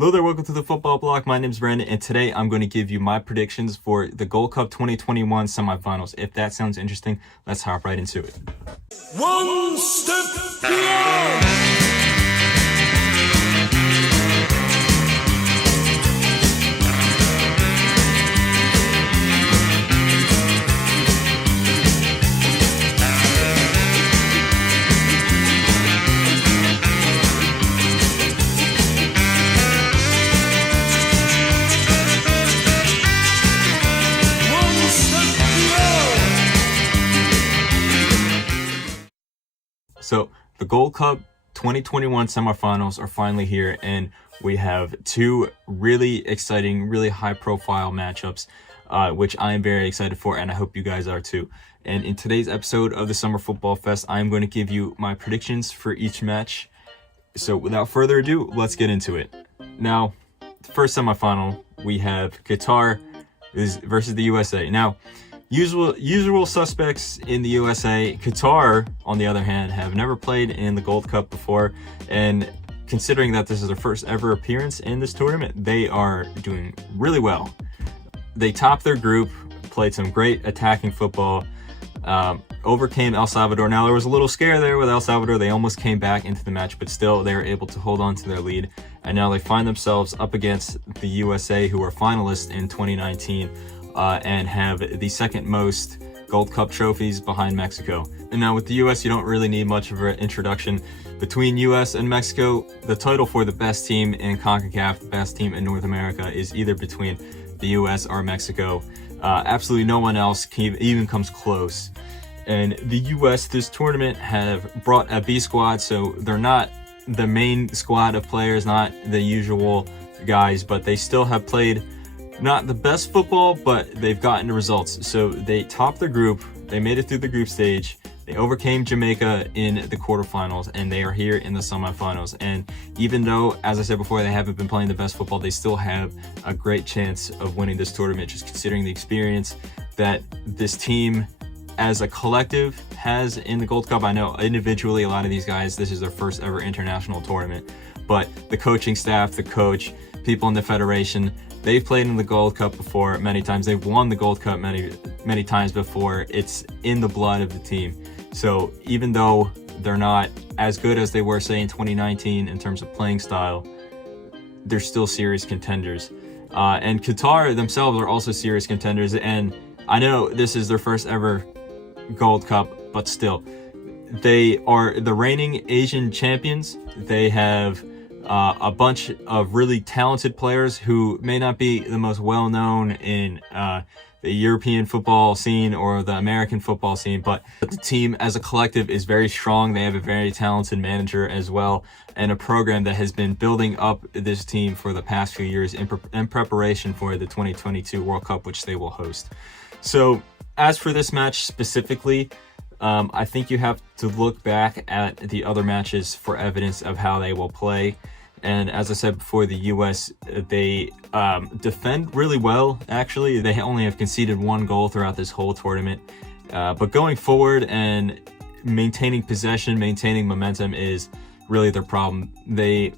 Hello there, welcome to the Football Bloc. My name is Brandon, and today I'm going to give you my predictions for the Gold Cup 2021 semifinals. If that sounds interesting, let's hop right into it. One step beyond. So the Gold Cup 2021 semifinals are finally here, and we have two really exciting, really high-profile matchups, which I am very excited for, and I hope you guys are too. And in today's episode of the Summer Football Fest, I am going to give you my predictions for each match. So without further ado, let's get into it. Now, the first semifinal, we have Qatar versus the USA. Now, usual suspects in the USA. Qatar, on the other hand, have never played in the Gold Cup before, and considering that this is their first ever appearance in this tournament, they are doing really well. They topped their group, played some great attacking football, overcame El Salvador. Now, there was a little scare there with El Salvador. They almost came back into the match, but still they were able to hold on to their lead, and now they find themselves up against the USA, who were finalists in 2019, and have the second most Gold Cup trophies behind Mexico. And now with the US, you don't really need much of an introduction. Between US and Mexico, the title for the best team in CONCACAF, the best team in North America, is either between the US or Mexico. Absolutely no one else even comes close. And the US this tournament have brought a B squad, so they're not the main squad of players, not the usual guys, but they still have played not the best football, but they've gotten results. So they topped their group, they made it through the group stage, they overcame Jamaica in the quarterfinals, and they are here in the semifinals. And even though, as I said before, they haven't been playing the best football, they still have a great chance of winning this tournament, just considering the experience that this team as a collective has in the Gold Cup. I know individually, a lot of these guys, this is their first ever international tournament, but the coaching staff, the coach, people in the federation, they've played in the Gold Cup before many times. They've won the Gold Cup many times before. It's in the blood of the team. So even though they're not as good as they were, say, in 2019 in terms of playing style, they're still serious contenders. And Qatar themselves are also serious contenders. And I know this is their first ever Gold Cup, but still, they are the reigning Asian champions. They have a bunch of really talented players who may not be the most well-known in the European football scene or the American football scene, but the team as a collective is very strong. They have a very talented manager as well, and a program that has been building up this team for the past few years in preparation for the 2022 World Cup, which they will host. So as for this match specifically, I think you have to look back at the other matches for evidence of how they will play. And as I said before, the US, they defend really well, actually. They only have conceded one goal throughout this whole tournament. But going forward and maintaining possession, maintaining momentum is really their problem. The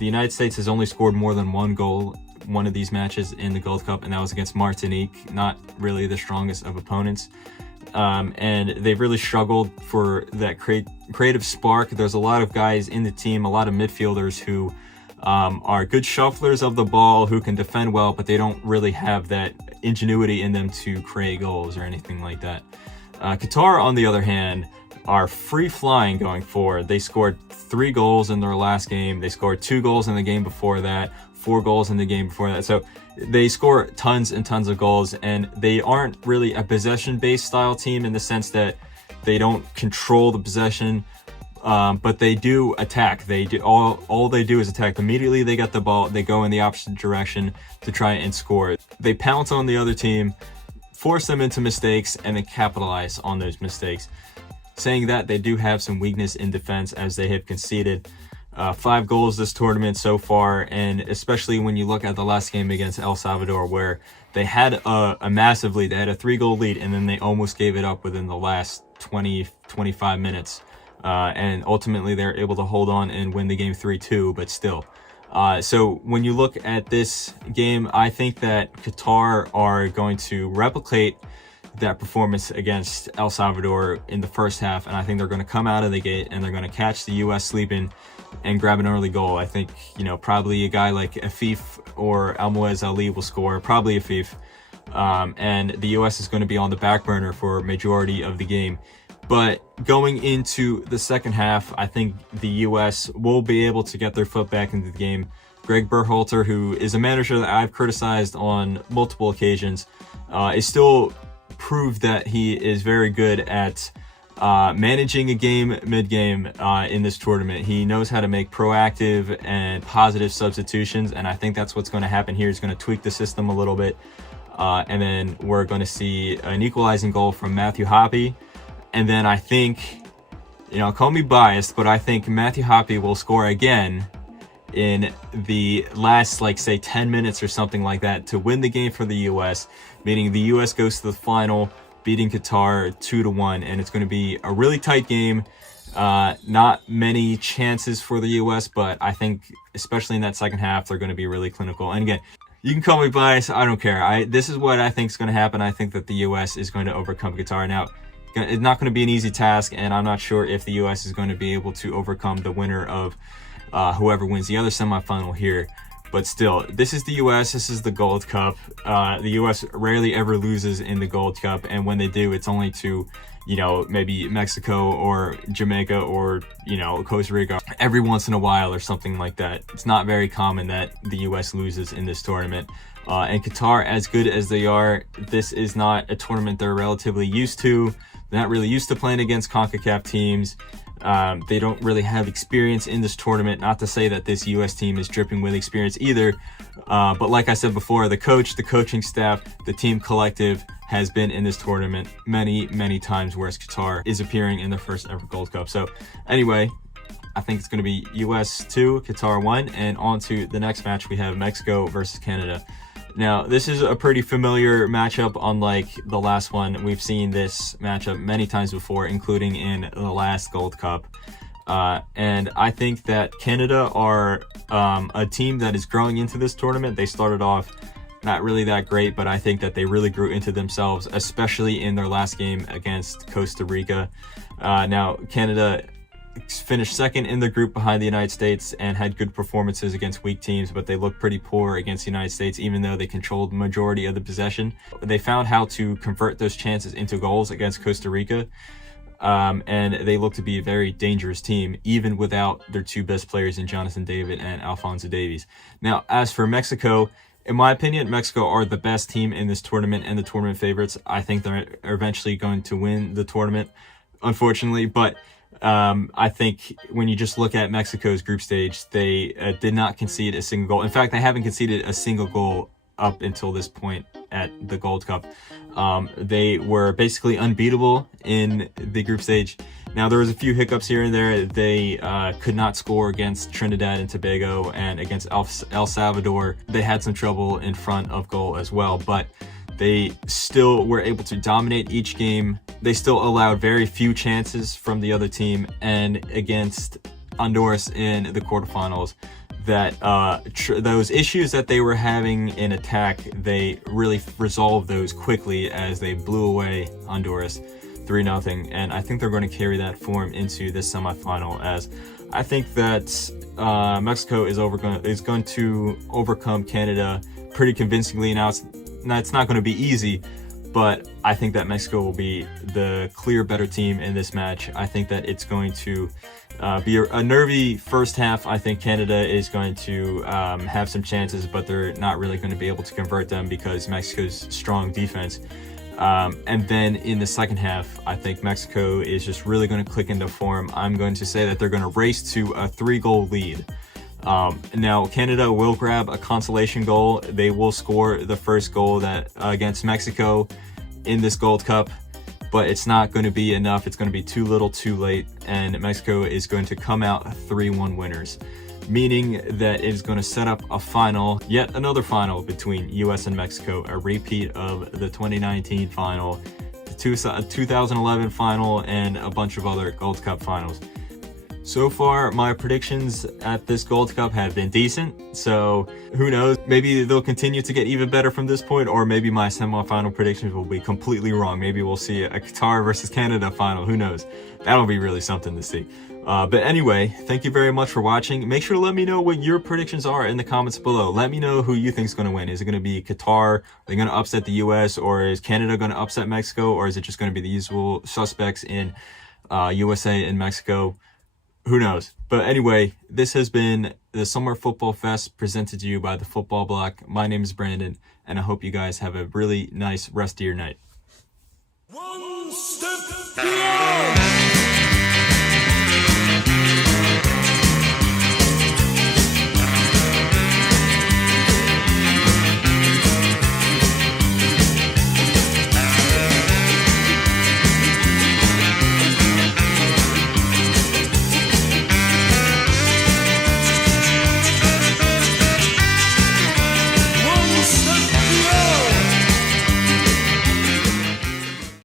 United States has only scored more than one goal one of these matches in the Gold Cup, and that was against Martinique, not really the strongest of opponents. And they've really struggled for that creative spark. There's a lot of guys in the team, a lot of midfielders who are good shufflers of the ball, who can defend well, but they don't really have that ingenuity in them to create goals or anything like that. Qatar, on the other hand, are free-flying going forward. They scored 3 goals in their last game. They scored 2 goals in the game before that, 4 goals in the game before that. So they score tons and tons of goals, and they aren't really a possession-based style team in the sense that they don't control the possession, but they do attack. They do all they do is attack. Immediately they get the ball, they go in the opposite direction to try and score. They pounce on the other team, force them into mistakes, and then capitalize on those mistakes. Saying that, they do have some weakness in defense, as they have conceded 5 goals this tournament so far, and especially when you look at the last game against El Salvador, where they had a massive lead. They had a 3-goal lead, and then they almost gave it up within the last 20-25 minutes, and ultimately they're able to hold on and win the game 3-2. But still, So when you look at this game, I think that Qatar are going to replicate that performance against El Salvador in the first half, and I think they're going to come out of the gate and they're going to catch the U.S. sleeping and grab an early goal. I think, probably a guy like Afif or Almoez Ali will score, probably Afif, and the U.S. is going to be on the back burner for majority of the game. But going into the second half, I think the U.S. will be able to get their foot back into the game. Greg Berhalter, who is a manager that I've criticized on multiple occasions, is still proved that he is very good at managing a game mid-game in this tournament. He knows how to make proactive and positive substitutions, and I think that's what's going to happen here. He's going to tweak the system a little bit, and then we're going to see an equalizing goal from Matthew Hoppe. And then I think, call me biased, but I think Matthew Hoppe will score again in the last, say 10 minutes or something like that to win the game for the U.S., meaning the U.S. goes to the final, beating Qatar 2-1, and it's going to be a really tight game. Not many chances for the U.S., but I think, especially in that second half, they're going to be really clinical. And again, you can call me biased, I don't care. This is what I think is going to happen. I think that the U.S. is going to overcome Qatar. Now, it's not going to be an easy task, and I'm not sure if the U.S. is going to be able to overcome the winner of whoever wins the other semifinal here. But still, this is the U.S., this is the Gold Cup. The U.S. rarely ever loses in the Gold Cup, and when they do, it's only to, maybe Mexico or Jamaica or, Costa Rica every once in a while or something like that. It's not very common that the U.S. loses in this tournament. And Qatar, as good as they are, this is not a tournament they're relatively used to. They're not really used to playing against CONCACAF teams. They don't really have experience in this tournament. Not to say that this U.S. team is dripping with experience either. But like I said before, the coach, the coaching staff, the team collective has been in this tournament many, many times, whereas Qatar is appearing in their first ever Gold Cup. So anyway, I think it's going to be U.S. 2, Qatar 1, and on to the next match. We have Mexico versus Canada. Now, this is a pretty familiar matchup, unlike the last one. We've seen this matchup many times before, including in the last Gold Cup. And I think that Canada are a team that is growing into this tournament. They started off not really that great, but I think that they really grew into themselves, especially in their last game against Costa Rica. Now, Canada finished second in the group behind the United States and had good performances against weak teams, but they looked pretty poor against the United States, even though they controlled the majority of the possession. They found how to convert those chances into goals against Costa Rica, and they look to be a very dangerous team, even without their two best players in Jonathan David and Alphonso Davies. Now, as for Mexico, in my opinion, Mexico are the best team in this tournament and the tournament favorites. I think they're eventually going to win the tournament, unfortunately, but I think when you just look at Mexico's group stage, they did not concede a single goal. In fact, they haven't conceded a single goal up until this point at the Gold Cup. They were basically unbeatable in the group stage. Now, there was a few hiccups here and there. They could not score against Trinidad and Tobago, and against El Salvador, they had some trouble in front of goal as well, but they still were able to dominate each game. They still allowed very few chances from the other team, and against Honduras in the quarterfinals, that those issues that they were having in attack, they really resolved those quickly as they blew away Honduras 3-0, and I think they're going to carry that form into this semifinal, as I think that Mexico is going to overcome Canada pretty convincingly. Now, it's not going to be easy, but I think that Mexico will be the clear better team in this match. I think that it's going to be a nervy first half. I think Canada is going to have some chances, but they're not really going to be able to convert them because Mexico's strong defense. And then in the second half, I think Mexico is just really going to click into form. I'm going to say that they're going to race to a 3-goal lead. Now, Canada will grab a consolation goal. They will score the first goal that against Mexico in this Gold Cup, but it's not going to be enough. It's going to be too little too late, and Mexico is going to come out 3-1 winners, meaning that it is going to set up a final, yet another final between US and Mexico, a repeat of the 2019 final, the 2011 final, and a bunch of other Gold Cup finals. So far, my predictions at this Gold Cup have been decent, so who knows? Maybe they'll continue to get even better from this point, or maybe my semifinal predictions will be completely wrong. Maybe we'll see a Qatar versus Canada final. Who knows? That'll be really something to see. But anyway, thank you very much for watching. Make sure to let me know what your predictions are in the comments below. Let me know who you think is going to win. Is it going to be Qatar? Are they going to upset the U.S.? Or is Canada going to upset Mexico? Or is it just going to be the usual suspects in USA and Mexico? Who knows? But anyway, this has been the Summer Football Fest presented to you by the Football Bloc. My name is Brandon, and I hope you guys have a really nice rest of your night. One step beyond!